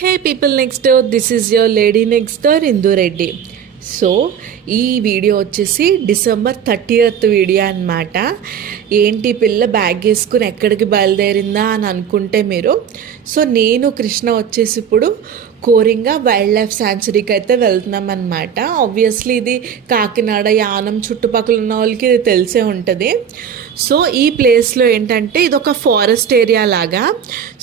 Hey people next door, this is your lady next door Indu Reddy. So ఈ video వచ్చేసి December 30th video అనమాట. ఏంటి పిల్ల bag వేసుకుని ఎక్కడికి బయలుదేరిందా అని అనుకుంటే మీరు, సో నేను కృష్ణ వచ్చేసి ఇప్పుడు కోరింగా వైల్డ్ లైఫ్ శాంచురీకి అయితే వెళ్తున్నాం అనమాట. ఆబ్వియస్లీ ఇది కాకినాడ యానం చుట్టుపక్కల ఉన్న వాళ్ళకి ఇది తెలిసే ఉంటుంది. సో ఈ ప్లేస్లో ఏంటంటే ఇది ఒక ఫారెస్ట్ ఏరియా లాగా.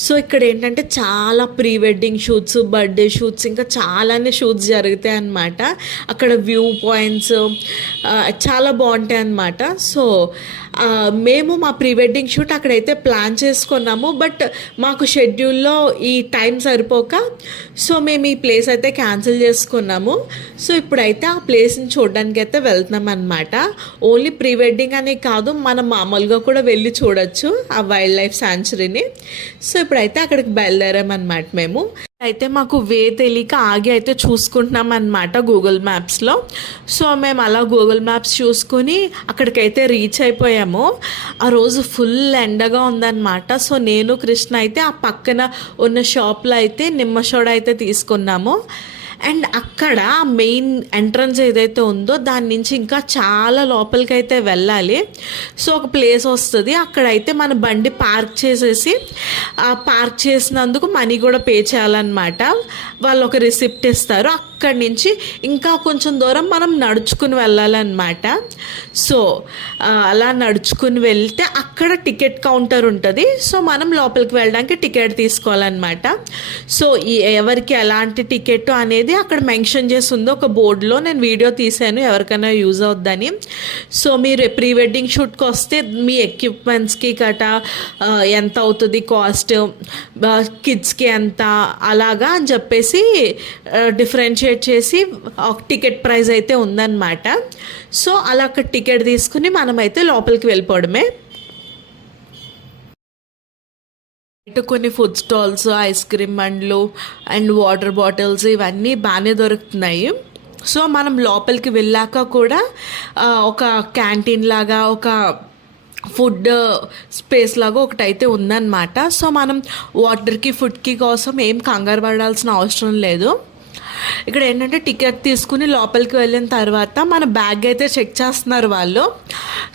సో ఇక్కడ ఏంటంటే చాలా pre wedding shoots, birthday shoots, ఇంకా చాలానే షూట్స్ జరుగుతాయి అన్నమాట. అక్కడ వ్యూ పాయింట్స్ చాలా బాగుంటాయి అన్నమాట. సో మేము మా ప్రీ వెడ్డింగ్ షూట్ అక్కడైతే ప్లాన్ చేసుకున్నాము, బట్ మాకు షెడ్యూల్లో ఈ టైం సరిపోక సో మేము ఈ ప్లేస్ అయితే క్యాన్సిల్ చేసుకున్నాము. సో ఇప్పుడైతే ఆ ప్లేస్ని చూడడానికి అయితే వెళ్తున్నాం అనమాట. ఓన్లీ ప్రీ వెడ్డింగ్ అనే కాదు, మనం మామూలుగా కూడా వెళ్ళి చూడొచ్చు ఆ వైల్డ్ లైఫ్ శాంచురీని. సో ఇప్పుడైతే అక్కడికి బయలుదేరామన్నమాట. మేము అయితే మాకు వే తెలియక ఆగి అయితే చూసుకుంటున్నాం అనమాట గూగుల్ మ్యాప్స్లో. సో మేము అలా గూగుల్ మ్యాప్స్ చూసుకుని అక్కడికైతే రీచ్ అయిపోయాము. ఆ రోజు ఫుల్ ఎండగా ఉందన్నమాట. సో నేను కృష్ణ అయితే ఆ పక్కన ఉన్న షాప్లో అయితే నిమ్మ సోడా అయితే తీసుకున్నాము. అండ్ అక్కడ మెయిన్ ఎంట్రన్స్ ఏదైతే ఉందో దాని నుంచి ఇంకా చాలా లోపలికి అయితే వెళ్ళాలి. సో ఒక ప్లేస్ వస్తుంది, అక్కడైతే మన బండి పార్క్ చేసేసి పార్క్ చేసినందుకు మనీ కూడా పే చేయాలన్నమాట. వాళ్ళు ఒక రిసిప్ట్ ఇస్తారు. అక్కడి నుంచి ఇంకా కొంచెం దూరం మనం నడుచుకుని వెళ్ళాలన్నమాట. సో అలా నడుచుకుని వెళ్తే అక్కడ టికెట్ కౌంటర్ ఉంటుంది. సో మనం లోపలికి వెళ్ళడానికి టికెట్ తీసుకోవాలన్నమాట. సో ఎవరికి ఎలాంటి టికెట్ అనేది అక్కడ మెన్షన్ చేసి ఉంది ఒక బోర్డులో. నేను వీడియో తీసాను ఎవరికైనా యూజ్ అవుద్దని. సో మీరు ప్రీ వెడ్డింగ్ షూట్కి వస్తే మీ ఎక్విప్మెంట్స్కి గటా ఎంత అవుతుంది కాస్ట్, కిడ్స్కి ఎంత, అలాగా అని చెప్పేసి డిఫరెన్షియేట్ చేసి ఒక టికెట్ ప్రైస్ అయితే ఉందన్నమాట. సో అలా ఒక టికెట్ తీసుకుని మనమైతే లోపలికి వెళ్ళిపోవడమే. కొన్ని ఫుడ్ స్టాల్స్, ఐస్ క్రీమ్ బండ్లు అండ్ వాటర్ బాటిల్స్ ఇవన్నీ బాగానే దొరుకుతున్నాయి. సో మనం లోపలికి వెళ్ళాక కూడా ఒక క్యాంటీన్ లాగా, ఒక ఫుడ్ స్పేస్ లాగా ఒకటైతే ఉందన్నమాట. సో మనం వాటర్కి ఫుడ్కి కోసం ఏం కంగారు పడాల్సిన అవసరం లేదు. ఇక్కడ ఏంటంటే టికెట్ తీసుకుని లోపలికి వెళ్ళిన తర్వాత మన బ్యాగ్ అయితే చెక్ చేస్తున్నారు వాళ్ళు.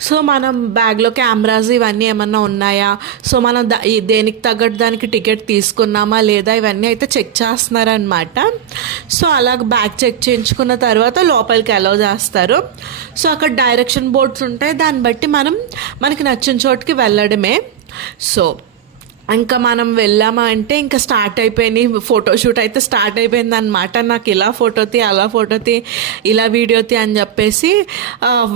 సో మనం బ్యాగ్లో కెమెరాస్ ఇవన్నీ ఏమన్నా ఉన్నాయా, సో మనం దేనికి తగ్గట్టు దానికి టికెట్ తీసుకున్నామా లేదా, ఇవన్నీ అయితే చెక్ చేస్తున్నారనమాట. సో అలాగ బ్యాగ్ చెక్ చేయించుకున్న తర్వాత లోపలికి అలౌ చేస్తారు. సో అక్కడ డైరెక్షన్ బోర్డ్స్ ఉంటాయి, దాన్ని బట్టి మనకి నచ్చిన చోటుకి వెళ్ళడమే. సో ఇంకా మనం వెళ్ళామా అంటే ఇంకా స్టార్ట్ అయిపోయింది, ఫోటోషూట్ అయితే స్టార్ట్ అయిపోయింది అనమాట. నాకు ఇలా ఫోటోతి, అలా ఫోటోతి, ఇలా వీడియోతి అని చెప్పేసి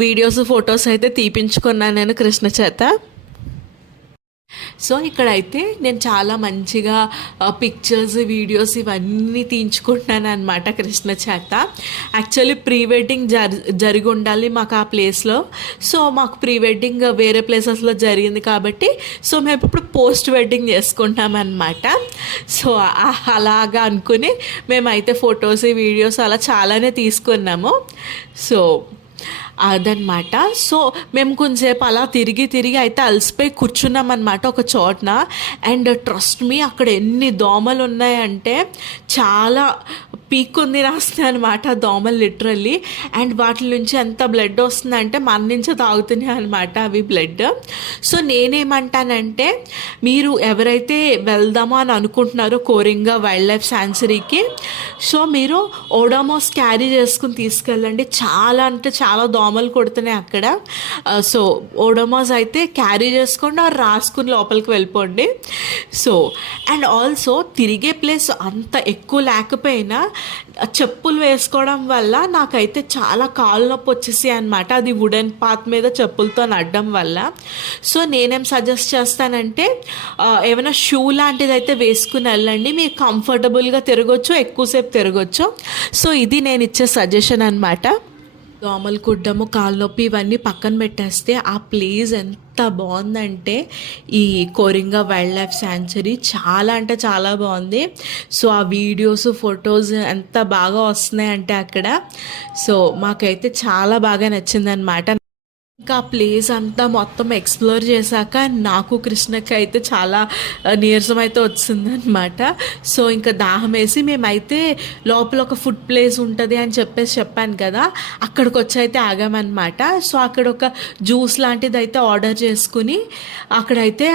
వీడియోస్ ఫొటోస్ అయితే తీపించుకున్నాను నేను కృష్ణ చేత. సో ఇక్కడైతే నేను చాలా మంచిగా పిక్చర్స్, వీడియోస్ ఇవన్నీ తీయించుకుంటున్నాను అనమాట కృష్ణ చేత. యాక్చువల్లీ ప్రీ వెడ్డింగ్ జరిగి ఉండాలి మాకు ఆ ప్లేస్లో. సో మాకు ప్రీ వెడ్డింగ్ వేరే ప్లేసెస్లో జరిగింది కాబట్టి సో మేము ఇప్పుడు పోస్ట్ వెడ్డింగ్ చేసుకుంటాం అనమాట. సో అలాగా అనుకుని మేమైతే ఫొటోస్, వీడియోస్ అలా చాలానే తీసుకున్నాము. సో అదనమాట. సో మేము కొంచెంసేపు అలా తిరిగి అయితే అలసిపోయి కూర్చున్నాం అనమాట ఒక చోటన. అండ్ ట్రస్ట్ మీ అక్కడ ఎన్ని దోమలు ఉన్నాయంటే చాలా పీక్కుంది రాస్తున్నాయి అనమాట దోమలు లిటరల్లీ. అండ్ వాటి నుంచి ఎంత బ్లడ్ వస్తుందంటే మన నుంచే తాగుతున్నాయి అనమాట అవి బ్లడ్. సో నేనేమంటానంటే మీరు ఎవరైతే వెళ్దామో అని అనుకుంటున్నారో కోరింగా వైల్డ్ లైఫ్ శాంచురీకి, సో మీరు ఓడోమాస్ క్యారీ చేసుకుని తీసుకెళ్ళండి. చాలా అంటే చాలా దోమలు కొడుతున్నాయి అక్కడ. సో ఓడోమాస్ అయితే క్యారీ చేసుకోండి, రాసుకుని లోపలికి వెళ్ళిపోండి. సో అండ్ ఆల్సో తిరిగే ప్లేస్ అంత ఎక్కువ లేకపోయినా చెప్పులు వేసుకోవడం వల్ల నాకైతే చాలా కాళ్ళ నొప్పి వచ్చేసాయి అనమాట. అది వుడెన్ పాత్ మీద చెప్పులతో నడడం వల్ల. సో నేనేం సజెస్ట్ చేస్తానంటే ఏమైనా షూ లాంటిది అయితే వేసుకుని వెళ్ళండి, మీరు కంఫర్టబుల్గా తిరగొచ్చు, ఎక్కువసేపు తిరగొచ్చు. సో ఇది నేను ఇచ్చే సజెషన్ అనమాట. దోమలు కుడ్డము, కాలు నొప్పి ఇవన్నీ పక్కన పెట్టేస్తే ఆ ప్లేస్ ఎంత బాగుందంటే ఈ కోరింగా వైల్డ్ లైఫ్ శాంచురీ చాలా అంటే చాలా బాగుంది. సో ఆ వీడియోస్, ఫొటోస్ ఎంత బాగా వస్తున్నాయంటే అక్కడ. సో మాకైతే చాలా బాగా నచ్చిందనమాట. ఇంకా ఆ ప్లేస్ అంతా మొత్తం ఎక్స్ప్లోర్ చేశాక నాకు కృష్ణకి అయితే చాలా నీరసం అయితే వచ్చిందనమాట. సో ఇంకా దాహం వేసి మేమైతే లోపల ఒక ఫుడ్ ప్లేస్ ఉంటుంది అని చెప్పాను కదా, అక్కడికి వచ్చి అయితే ఆగామన్నమాట. సో అక్కడ ఒక జ్యూస్ లాంటిది అయితే ఆర్డర్ చేసుకుని అక్కడైతే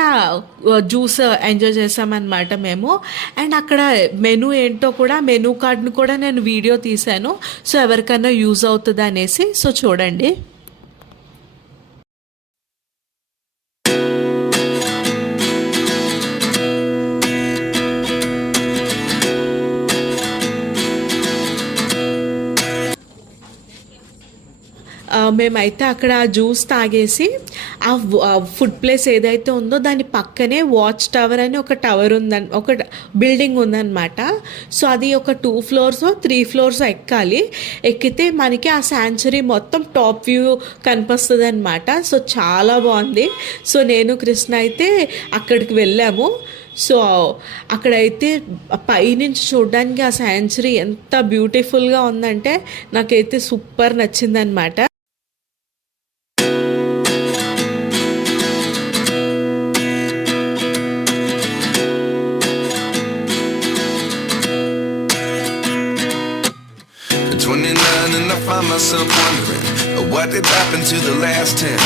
జ్యూస్ ఎంజాయ్ చేసామన్నమాట మేము. అండ్ అక్కడ మెనూ ఏంటో కూడా, మెనూ కార్డ్ని కూడా నేను వీడియో తీశాను. సో ఎవరికైనా యూజ్ అవుతుంది అనేసి. సో చూడండి. మేమైతే అక్కడ జ్యూస్ తాగేసి ఆ ఫుడ్ ప్లేస్ ఏదైతే ఉందో దాని పక్కనే వాచ్ టవర్ అని ఒక టవర్ ఉందని, ఒక బిల్డింగ్ ఉందన్నమాట. సో అది ఒక 2 floors 3 floors ఎక్కాలి. ఎక్కితే మనకి ఆ శాంచురీ మొత్తం టాప్ వ్యూ కనిపిస్తుంది అనమాట. సో చాలా బాగుంది. సో నేను కృష్ణ అయితే అక్కడికి వెళ్ళాము. సో అక్కడైతే పైనుంచి చూడడానికి ఆ శాంచురీ ఎంత బ్యూటిఫుల్గా ఉందంటే నాకైతే super నచ్చిందనమాట. And I find myself wondering what did happen to the last 10.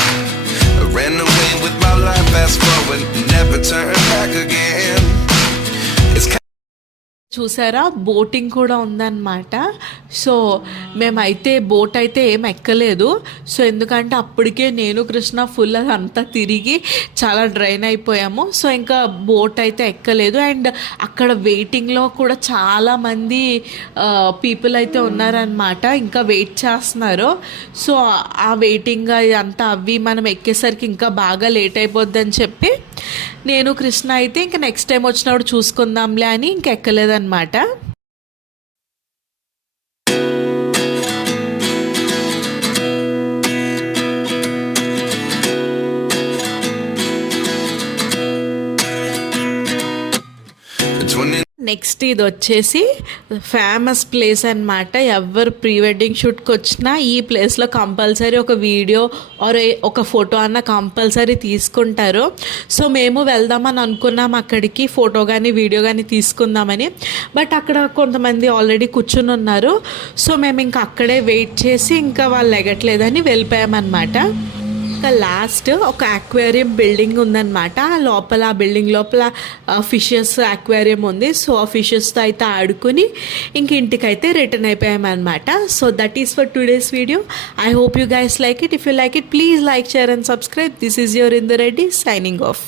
I ran away with my life, fast forward, never turn back again. చూసారా, బోటింగ్ కూడా ఉందన్నమాట. సో మేమైతే బోట్ అయితే ఏం ఎక్కలేదు. సో ఎందుకంటే అప్పటికే నేను కృష్ణ ఫుల్ అంతా తిరిగి చాలా డ్రైన్ అయిపోయాము. సో ఇంకా బోట్ అయితే ఎక్కలేదు. అండ్ అక్కడ వెయిటింగ్లో కూడా చాలామంది పీపుల్ అయితే ఉన్నారనమాట, ఇంకా వెయిట్ చేస్తున్నారు. సో ఆ వెయిటింగ్ అంతా అవి మనం ఎక్కేసరికి ఇంకా బాగా లేట్ అయిపోద్దని చెప్పి నేను కృష్ణ అయితే ఇంకా నెక్స్ట్ టైం వచ్చినప్పుడు చూసుకుందాంలే అని ఇంక ఎక్కలేదన్నమాట. నెక్స్ట్ ఇది వచ్చేసి ఫేమస్ ప్లేస్ అనమాట. ఎవరు ప్రీ వెడ్డింగ్ షూట్కి వచ్చినా ఈ ప్లేస్లో కంపల్సరీ ఒక వీడియో ఆర్ ఒక ఫోటో అన్న కంపల్సరీ తీసుకుంటారు. సో మేము వెళ్దామని అనుకున్నాం అక్కడికి, ఫోటో కానీ వీడియో కానీ తీసుకుందామని. బట్ అక్కడ కొంతమంది ఆల్రెడీ కూర్చుని ఉన్నారు. సో మేము ఇంకా అక్కడే వెయిట్ చేసి ఇంకా వాళ్ళు ఎగట్లేదని వెళ్ళిపోయామన్నమాట. ఇంకా లాస్ట్ ఒక అక్వేరియం బిల్డింగ్ ఉందన్నమాట. లోపల ఆ బిల్డింగ్ లోపల ఫిషెస్ అక్వేరియం ఉంది. సో ఆ ఫిషెస్తో అయితే ఆడుకుని ఇంక ఇంటికైతే రిటర్న్ అయిపోయామన్నమాట. So that is for today's video. I hope you guys like it. If you like it, please like, share and subscribe. This is your Indu Reddy signing of.